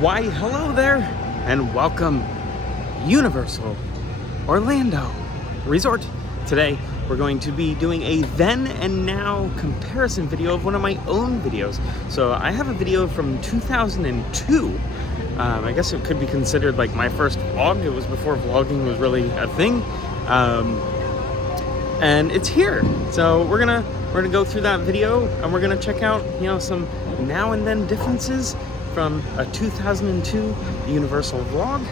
Why, hello there, and welcome Universal Orlando Resort. Today, we're going to be doing a then and now comparison video of one of my own videos. So I have a video from 2002. I guess it could be considered like my first vlog. It was before vlogging was really a thing. And it's here. So we're gonna go through that video and we're gonna check out, some now and then differences from a 2002 Universal vlog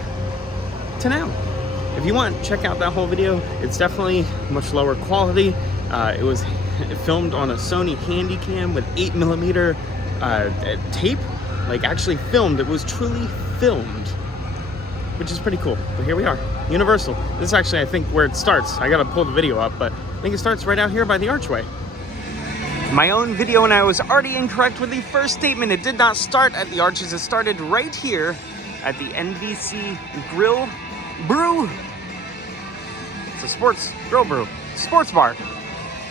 to now. If you want, check out that whole video. It's definitely much lower quality. It was filmed on a Sony Handycam with 8mm tape, like actually filmed. It was truly filmed, which is pretty cool. But here we are, Universal. This is actually, I think, where it starts. I gotta pull the video up, but I think it starts right out here by the archway. My own video, and I was already incorrect with the first statement. It did not start at the arches. It started right here at the NBC Grill Brew. It's a sports grill brew, sports bar.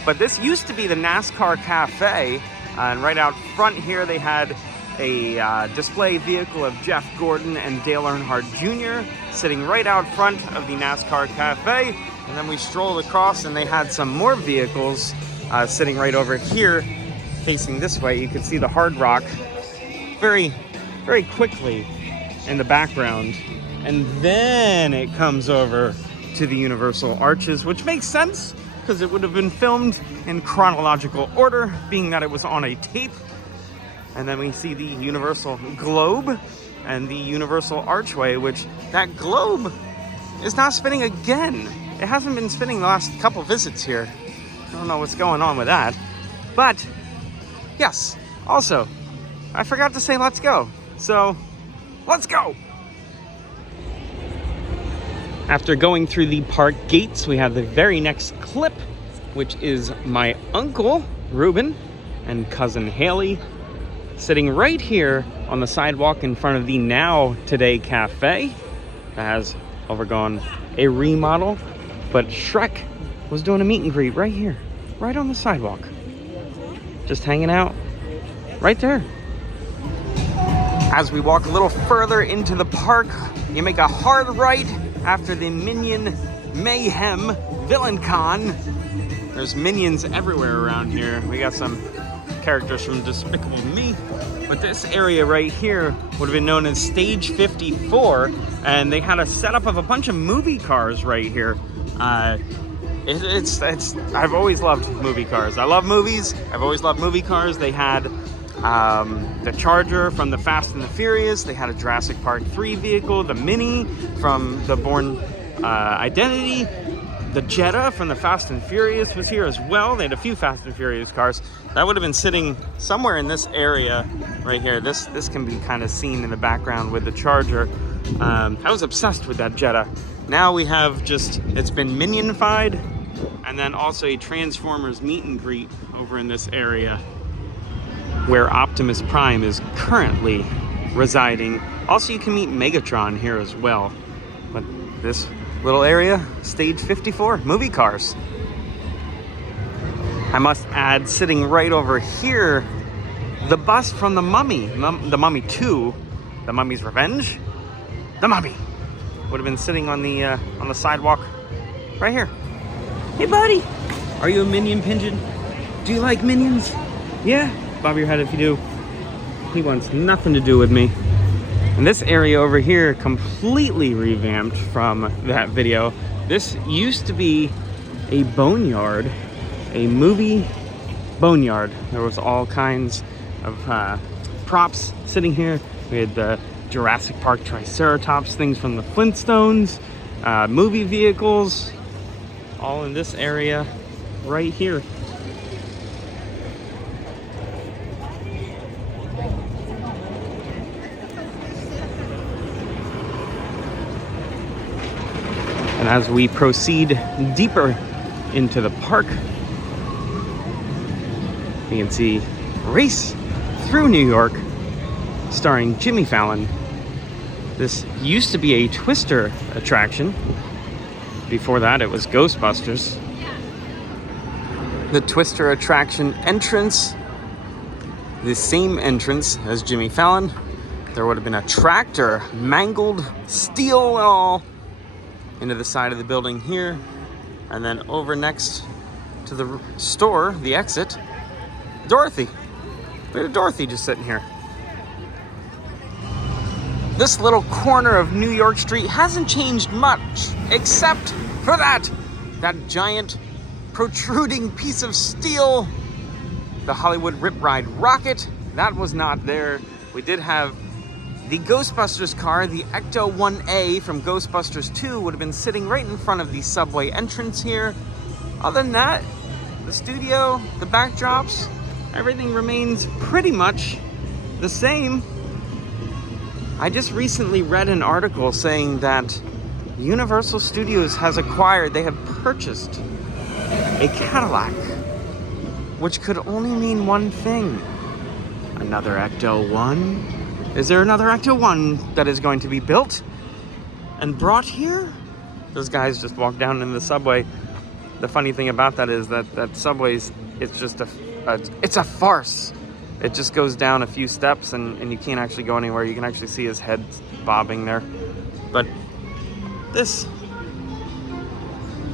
But this used to be the NASCAR Cafe, and right out front here they had a display vehicle of Jeff Gordon and Dale Earnhardt Jr. sitting right out front of the NASCAR Cafe. And then we strolled across and they had some more vehicles sitting right over here, facing this way. You can see the Hard Rock very, very quickly in the background. And then it comes over to the Universal Arches, which makes sense because it would have been filmed in chronological order, being that it was on a tape. And then we see the Universal Globe and the Universal Archway, which that globe is not spinning again. It hasn't been spinning the last couple visits here. I don't know what's going on with that. But, yes, also, I forgot to say let's go. So, let's go! After going through the park gates, we have the very next clip, which is my uncle, Ruben, and cousin Haley, sitting right here on the sidewalk in front of the Now Today Cafe. That has undergone a remodel, but Shrek was doing a meet and greet right here, right on the sidewalk. Just hanging out right there. As we walk a little further into the park, you make a hard right after the Minion Mayhem Villain Con. There's minions everywhere around here. We got some characters from Despicable Me, but this area right here would have been known as Stage 54, and they had a setup of a bunch of movie cars right here. I've always loved movie cars. I love movies. I've always loved movie cars. They had the Charger from the Fast and the Furious. They had a Jurassic Park 3 vehicle, the Mini from the Bourne Identity. The Jetta from the Fast and Furious was here as well. They had a few Fast and Furious cars. That would have been sitting somewhere in this area right here. This can be kind of seen in the background with the Charger. I was obsessed with that Jetta. Now we have it's been minionified, and then also a Transformers meet and greet over in this area where Optimus Prime is currently residing. Also, you can meet Megatron here as well. But this little area, Stage 54, movie cars. I must add, sitting right over here, the bus from The Mummy, The Mummy 2, The Mummy's Revenge. The Mummy would have been sitting on the sidewalk right here. Hey, buddy, are you a Minion pigeon? Do you like Minions? Yeah? Bob your head if you do. He wants nothing to do with me. And this area over here, completely revamped from that video. This used to be a boneyard, a movie boneyard. There was all kinds of props sitting here. We had the Jurassic Park Triceratops, things from the Flintstones, movie vehicles, all in this area right here. And as we proceed deeper into the park, you can see Race Through New York, starring Jimmy Fallon. This used to be a Twister attraction. Before that, it was Ghostbusters. The Twister attraction entrance, the same entrance as Jimmy Fallon. there would have been a tractor, mangled steel and all, into the side of the building here. And then over next to the store, the exit, Dorothy. We had a Dorothy just sitting here. This little corner of New York Street hasn't changed much, except for that giant protruding piece of steel, the Hollywood Rip Ride rocket. That was not there. We did have the Ghostbusters car, the Ecto-1A from Ghostbusters 2 would have been sitting right in front of the subway entrance here. Other than that, the studio, the backdrops, everything remains pretty much the same. I just recently read an article saying that Universal Studios they have purchased a Cadillac, which could only mean one thing. Another Ecto-1? Is there another Ecto-1 that is going to be built and brought here? Those guys just walked down in the subway. The funny thing about that is that subways, it's just it's a farce. It just goes down a few steps and you can't actually go anywhere. You can actually see his head bobbing there. But this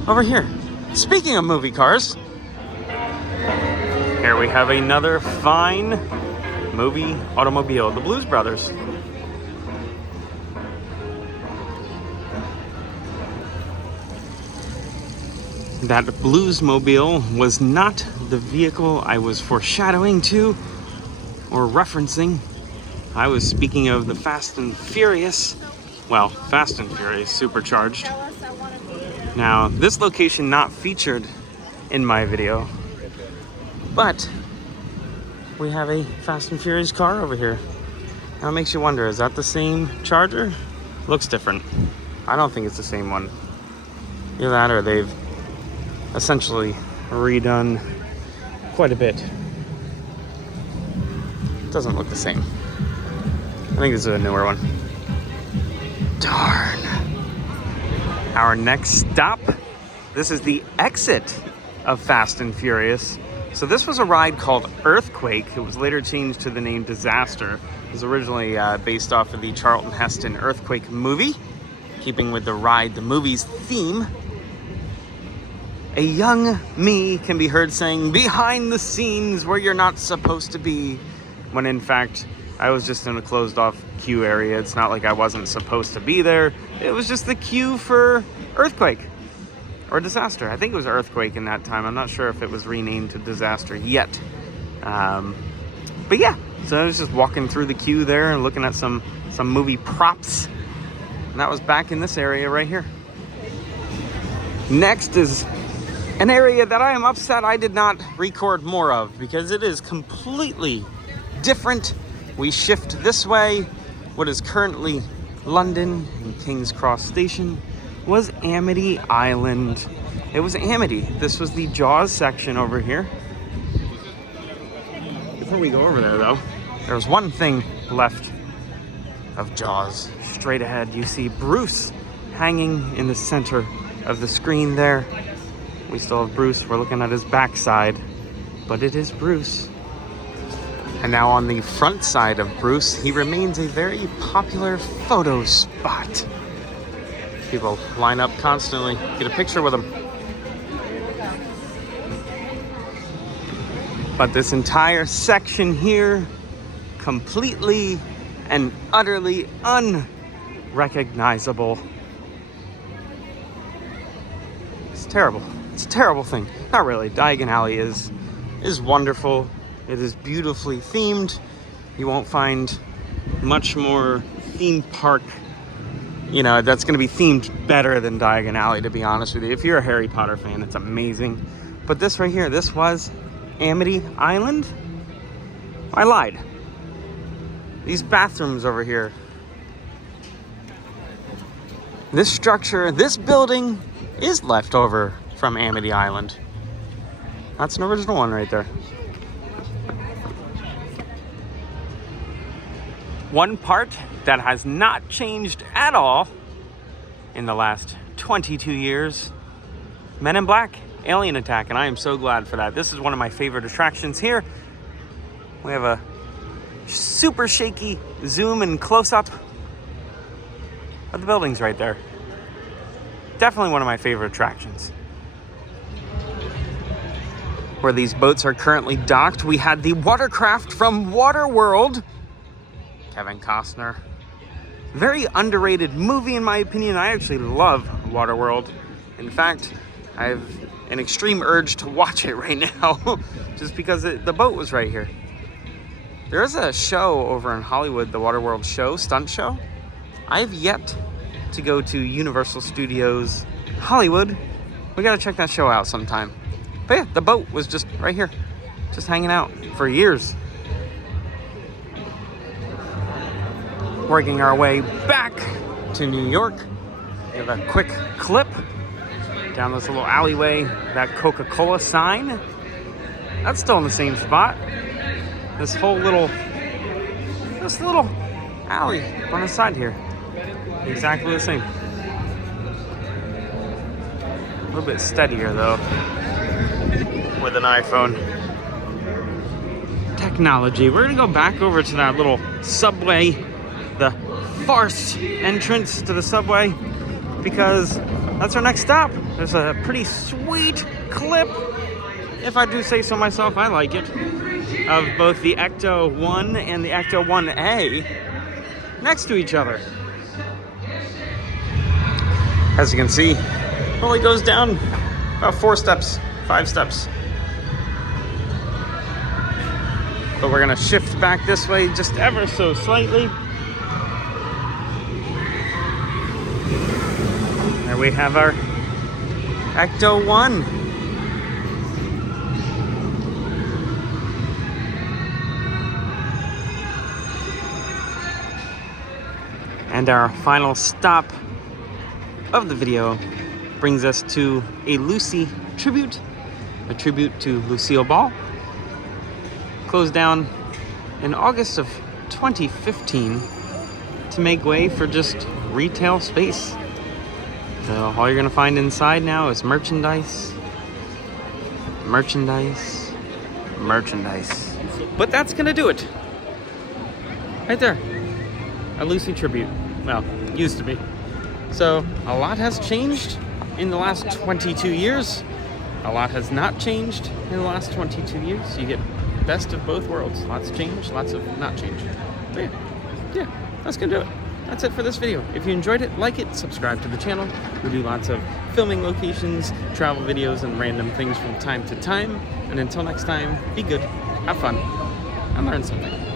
over here, speaking of movie cars, here we have another fine movie automobile, the Blues Brothers. That Bluesmobile was not the vehicle I was foreshadowing to or referencing. I was speaking of the Fast and Furious. Well, Fast and Furious Supercharged. Now, this location not featured in my video, but we have a Fast and Furious car over here. Now it makes you wonder, is that the same Charger? Looks different. I don't think it's the same one. Either that or they've essentially redone quite a bit. It doesn't look the same. I think this is a newer one. Darn. Our next stop, this is the exit of Fast and Furious. So this was a ride called Earthquake. It was later changed to the name Disaster. It was originally based off of the Charlton Heston Earthquake movie, keeping with the ride, the movie's theme. A young me can be heard saying, "Behind the scenes where you're not supposed to be," when in fact, I was just in a closed off queue area. It's not like I wasn't supposed to be there. It was just the queue for Earthquake or Disaster. I think it was Earthquake in that time. I'm not sure if it was renamed to Disaster yet. But yeah, so I was just walking through the queue there and looking at some movie props. And that was back in this area right here. Next is an area that I am upset I did not record more of because it is completely different. We shift this way. What is currently London and King's Cross Station was Amity Island. It was Amity. This was the Jaws section over here. Before we go over there though, there's one thing left of Jaws. Straight ahead you see Bruce hanging in the center of the screen there. We still have Bruce. We're looking at his backside, but it is Bruce. And now on the front side of Bruce, he remains a very popular photo spot. People line up constantly, get a picture with him. But this entire section here, completely and utterly unrecognizable. It's terrible. It's a terrible thing. Not really. Diagon Alley is wonderful. It is beautifully themed. You won't find much more theme park, that's going to be themed better than Diagon Alley, to be honest with you. If you're a Harry Potter fan, it's amazing. But this right here, this was Amity Island. I lied. These bathrooms over here. This structure, this building is left over from Amity Island. That's an original one right there. One part that has not changed at all in the last 22 years, Men in Black, Alien Attack, and I am so glad for that. This is one of my favorite attractions here. We have a super shaky zoom and close up of the buildings right there. Definitely one of my favorite attractions. Where these boats are currently docked, we had the watercraft from Waterworld. Kevin Costner. Very underrated movie in my opinion. I actually love Waterworld. In fact, I have an extreme urge to watch it right now just because the boat was right here. There is a show over in Hollywood, the Waterworld show, stunt show. I've yet to go to Universal Studios Hollywood. We gotta check that show out sometime. But yeah, the boat was just right here, just hanging out for years. Working our way back to New York. We have a quick clip down this little alleyway, that Coca-Cola sign. That's still in the same spot. This little alley on the side here. Exactly the same. A little bit steadier though with an iPhone. Technology. We're gonna go back over to that little subway, the farce entrance to the subway, because that's our next stop. There's a pretty sweet clip, if I do say so myself. I like it, of both the Ecto 1 and the Ecto 1A next to each other. As you can see, it only goes down about 4 steps, 5 steps. But we're gonna shift back this way just ever so slightly. There we have our Ecto 1. And our final stop of the video brings us to a Lucy tribute, a tribute to Lucille Ball. Closed down in August of 2015 to make way for just retail space. So all you're gonna find inside now is merchandise, merchandise, merchandise. But that's gonna do it. Right there, a Lucy tribute. Well, used to be. So a lot has changed in the last 22 years. A lot has not changed in the last 22 years. You get best of both worlds. Lots changed, lots of not changed. But yeah, that's gonna do it. That's it for this video. If you enjoyed it, like it, subscribe to the channel. We do lots of filming locations, travel videos, and random things from time to time. And until next time, be good, have fun, and learn something.